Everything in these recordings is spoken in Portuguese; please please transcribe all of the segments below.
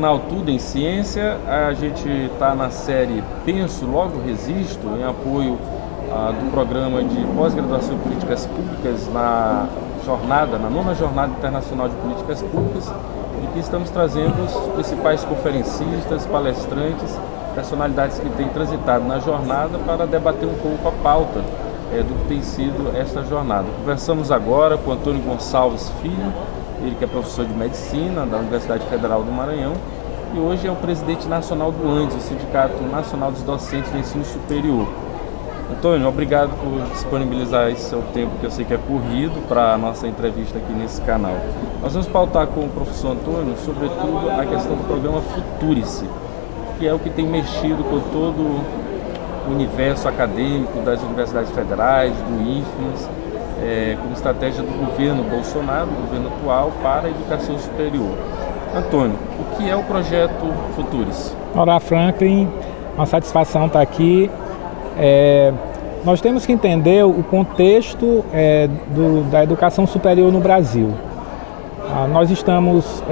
canal Tudo em Ciência. A gente está na série Penso, Logo Resisto, em apoio do programa de pós-graduação em Políticas Públicas na nona Jornada Internacional de Políticas Públicas, e que estamos trazendo os principais conferencistas, palestrantes, personalidades que têm transitado na jornada para debater um pouco a pauta do que tem sido esta jornada. Conversamos agora com Antônio Gonçalves Filho, ele que é professor de Medicina da Universidade Federal do Maranhão e hoje é o presidente nacional do ANDES, o Sindicato Nacional dos Docentes de Ensino Superior. Antônio, obrigado por disponibilizar esse seu tempo, que eu sei que é corrido, para a nossa entrevista aqui nesse canal. Nós vamos pautar com o professor Antônio, sobretudo, a questão do programa Futurice, que é o que tem mexido com todo o universo acadêmico das universidades federais, do IFMS, como estratégia do governo Bolsonaro, do governo atual, para a educação superior. Antônio, o que é o projeto Futurice? Olá, Franklin, uma satisfação estar aqui. Nós temos que entender o contexto da educação superior no Brasil. Nós estamos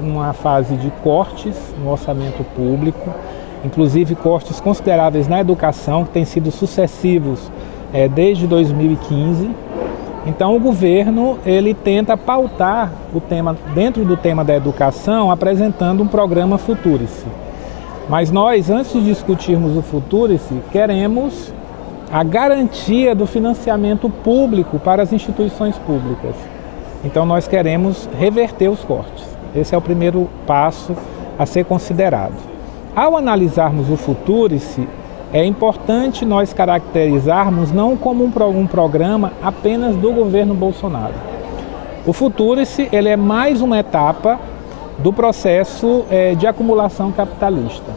numa fase de cortes no orçamento público, inclusive cortes consideráveis na educação, que têm sido sucessivos desde 2015. Então o governo ele tenta pautar o tema dentro do tema da educação, apresentando um programa Futurice. Mas nós, antes de discutirmos o Futurice, queremos a garantia do financiamento público para as instituições públicas. Então nós queremos reverter os cortes. Esse é o primeiro passo a ser considerado. Ao analisarmos o Futurice, é importante nós caracterizarmos não como um programa apenas do governo Bolsonaro. O Futurice ele é mais uma etapa do processo de acumulação capitalista.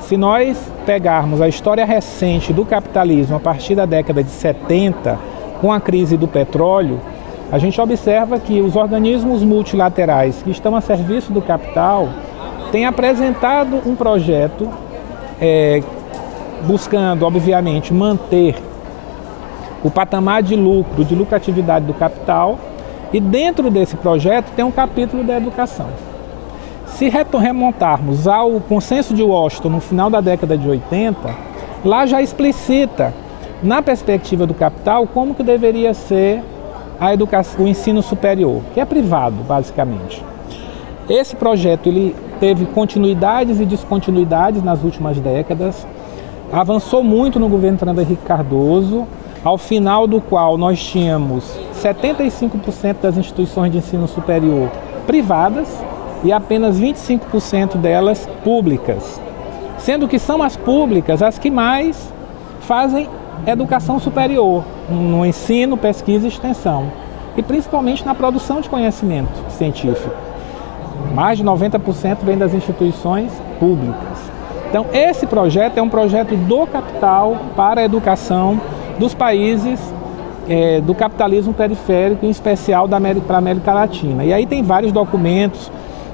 Se nós pegarmos a história recente do capitalismo a partir da década de 70, com a crise do petróleo, a gente observa que os organismos multilaterais que estão a serviço do capital têm apresentado um projeto buscando, obviamente, manter o patamar de lucro, de lucratividade do capital, e dentro desse projeto tem um capítulo da educação. Se remontarmos ao consenso de Washington no final da década de 80, lá já explicita, na perspectiva do capital, como que deveria ser a educação, o ensino superior, que é privado, basicamente. Esse projeto ele teve continuidades e descontinuidades nas últimas décadas, avançou muito no governo Fernando Henrique Cardoso, ao final do qual nós tínhamos 75% das instituições de ensino superior privadas e apenas 25% delas públicas, sendo que são as públicas as que mais fazem educação superior, no ensino, pesquisa e extensão, e principalmente na produção de conhecimento científico. Mais de 90% vem das instituições públicas. Então, esse projeto é um projeto do capital para a educação dos países do capitalismo periférico, em especial para a América Latina. E aí tem vários documentos.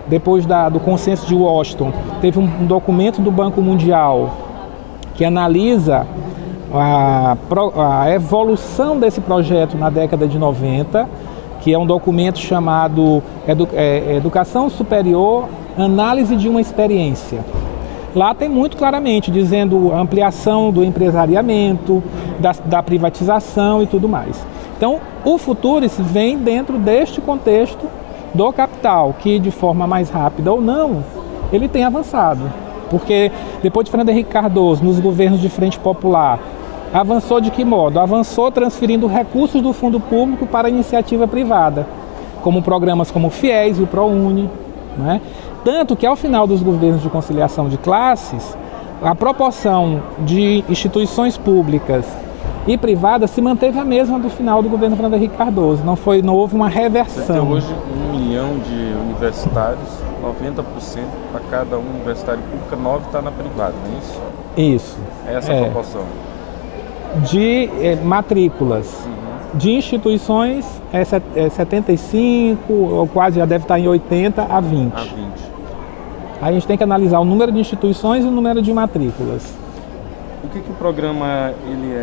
Depois do consenso de Washington, teve um documento do Banco Mundial que analisa a evolução desse projeto na década de 90, que é um documento chamado Educação Superior, Análise de uma Experiência. Lá tem muito claramente dizendo a ampliação do empresariamento, da privatização e tudo mais. Então, o Futurice vem dentro deste contexto do capital, que de forma mais rápida ou não, ele tem avançado. Porque depois de Fernando Henrique Cardoso, nos governos de Frente Popular, avançou de que modo? Avançou transferindo recursos do fundo público para a iniciativa privada, como programas como o FIES e o ProUni, né? Tanto que ao final dos governos de conciliação de classes, a proporção de instituições públicas e privadas se manteve a mesma do final do governo Fernando Henrique Cardoso. Não houve uma reversão. Você tem hoje 1 milhão de universitários, 90% para cada universitário público, 9 está na privada, não é isso? Isso. Essa é a proporção. De matrículas. De instituições é 75, ou quase já deve estar em 80 a 20. Aí a gente tem que analisar o número de instituições e o número de matrículas. O que o programa ele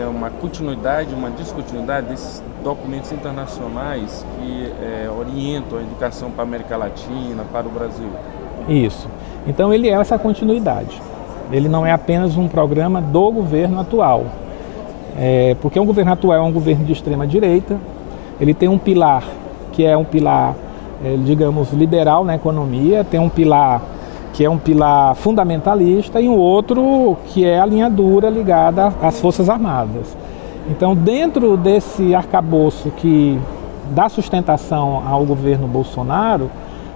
é uma continuidade, uma descontinuidade desses documentos internacionais que orientam a educação para a América Latina, para o Brasil? Isso. Então ele é essa continuidade. Ele não é apenas um programa do governo atual. Porque o governo atual é um governo de extrema direita, ele tem um pilar que é um pilar, digamos, liberal na economia, tem um pilar que é um pilar fundamentalista e um outro que é a linha dura ligada às Forças Armadas. Então, dentro desse arcabouço que dá sustentação ao governo Bolsonaro,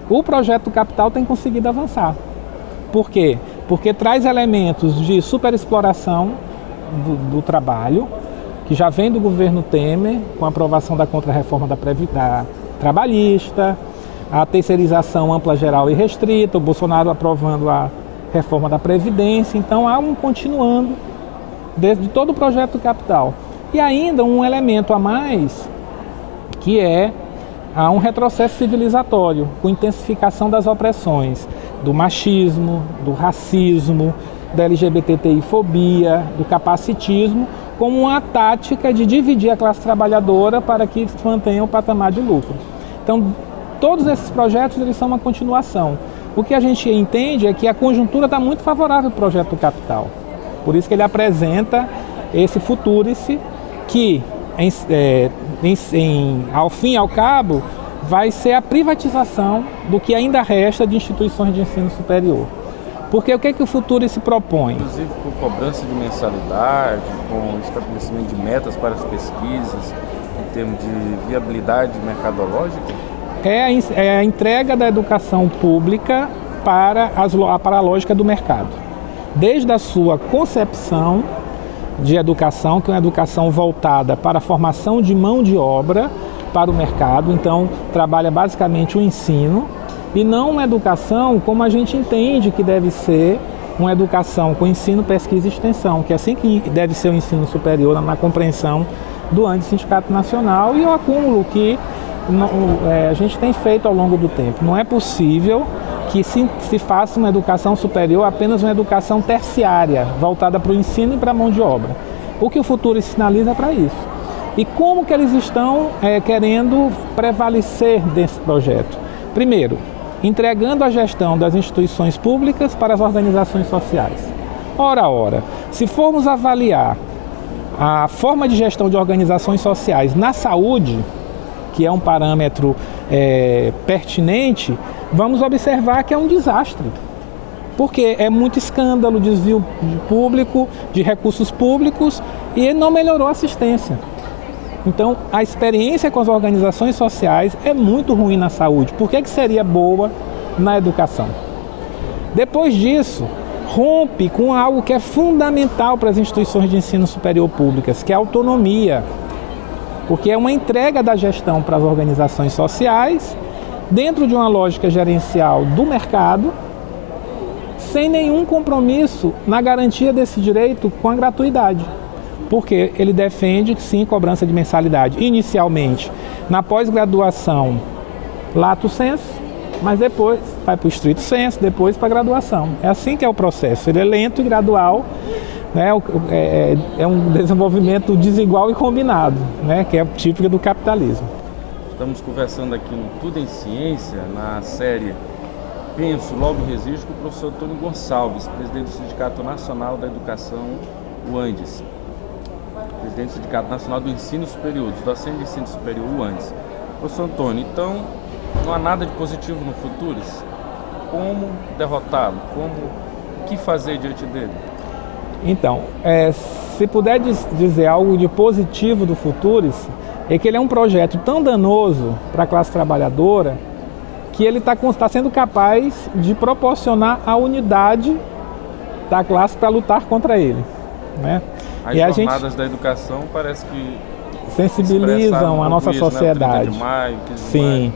o projeto Capital tem conseguido avançar. Por quê? Porque traz elementos de superexploração do trabalho, que já vem do governo Temer, com a aprovação da contrarreforma da trabalhista, a terceirização ampla, geral e restrita, o Bolsonaro aprovando a reforma da Previdência. Então há um continuando de todo o projeto Capital. E ainda um elemento a mais, que há um retrocesso civilizatório, com intensificação das opressões, do machismo, do racismo, da LGBTI-fobia, do capacitismo, como uma tática de dividir a classe trabalhadora para que se mantenha o patamar de lucro. Então, todos esses projetos eles são uma continuação. O que a gente entende é que a conjuntura está muito favorável ao projeto Capital. Por isso que ele apresenta esse Futurice, que, ao fim e ao cabo, vai ser a privatização do que ainda resta de instituições de ensino superior. Porque o que o Futurice se propõe? Inclusive com cobrança de mensalidade, com estabelecimento de metas para as pesquisas, em termos de viabilidade mercadológica? É a entrega da educação pública para a lógica do mercado. Desde a sua concepção de educação, que é uma educação voltada para a formação de mão de obra para o mercado, então trabalha basicamente o ensino, e não uma educação como a gente entende que deve ser uma educação com ensino, pesquisa e extensão, que é assim que deve ser o ensino superior na compreensão do Sindicato Nacional e o acúmulo que a gente tem feito ao longo do tempo. Não é possível que se faça uma educação superior apenas uma educação terciária, voltada para o ensino e para a mão de obra. O que o futuro sinaliza para isso. E como que eles estão querendo prevalecer desse projeto? Primeiro, entregando a gestão das instituições públicas para as organizações sociais. Ora, se formos avaliar a forma de gestão de organizações sociais na saúde, que é um parâmetro pertinente, vamos observar que é um desastre. Porque é muito escândalo, desvio público, de recursos públicos, e não melhorou a assistência. Então, a experiência com as organizações sociais é muito ruim na saúde. Por que seria boa na educação? Depois disso, rompe com algo que é fundamental para as instituições de ensino superior públicas, que é a autonomia. Porque é uma entrega da gestão para as organizações sociais, dentro de uma lógica gerencial do mercado, sem nenhum compromisso na garantia desse direito com a gratuidade. Porque ele defende, sim, cobrança de mensalidade inicialmente na pós-graduação lato sensu, mas depois vai para o estrito sensu, depois para a graduação. É assim que é o processo, ele é lento e gradual, né? É um desenvolvimento desigual e combinado, né? Que é típico do capitalismo. Estamos conversando aqui no Tudo em Ciência, na série Penso, Logo Resisto, com o professor Antônio Gonçalves, presidente do Sindicato Nacional da Educação, o ANDES. Presidente do Sindicato Nacional do Ensino Superior, dos docentes de ensino superior, o ANDES. Professor Antônio, então não há nada de positivo no Futurice? Como derrotá-lo? O que fazer diante dele? Então, se puder dizer algo de positivo do Futurice, é que ele é um projeto tão danoso para a classe trabalhadora que ele está sendo capaz de proporcionar a unidade da classe para lutar contra ele, né? As jornadas da educação parece que sensibilizam a nossa sociedade. 30 de maio, 15 de Sim.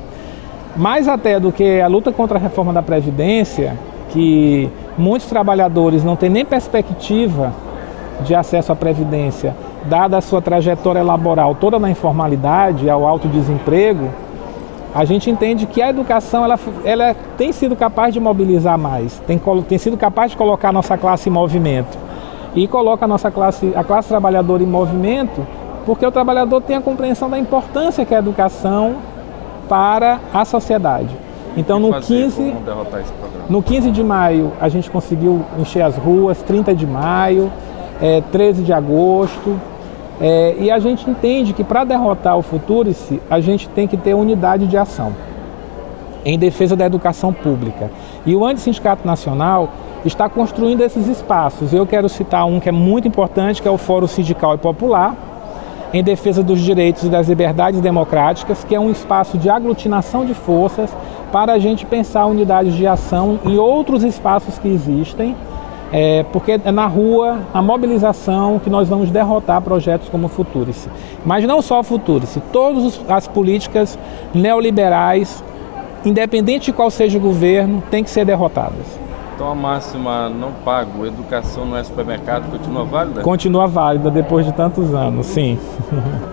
Mais até do que a luta contra a reforma da Previdência, que muitos trabalhadores não têm nem perspectiva de acesso à Previdência, dada a sua trajetória laboral toda na informalidade, ao alto desemprego, a gente entende que a educação ela tem sido capaz de mobilizar mais, tem sido capaz de colocar a nossa classe em movimento. E coloca a classe trabalhadora em movimento porque o trabalhador tem a compreensão da importância que é a educação para a sociedade. Então, no 15, derrotar esse programa? No 15 de maio, a gente conseguiu encher as ruas, 30 de maio, 13 de agosto. E a gente entende que para derrotar o Futurice, a gente tem que ter unidade de ação em defesa da educação pública. E o Antissindicato Nacional está construindo esses espaços. Eu quero citar um que é muito importante, que é o Fórum Sindical e Popular, em defesa dos direitos e das liberdades democráticas, que é um espaço de aglutinação de forças para a gente pensar unidades de ação em outros espaços que existem, porque é na rua, a mobilização, que nós vamos derrotar projetos como o Futurice. Mas não só o Futurice, todas as políticas neoliberais, independente de qual seja o governo, têm que ser derrotadas. Então a máxima não pago, educação não é supermercado, continua válida? Continua válida depois de tantos anos, sim.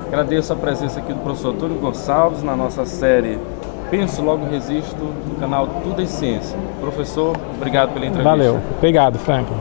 Agradeço a presença aqui do professor Túlio Gonçalves na nossa série Penso Logo Resisto, no canal Tudo é Ciência. Professor, obrigado pela entrevista. Valeu. Obrigado, Franklin.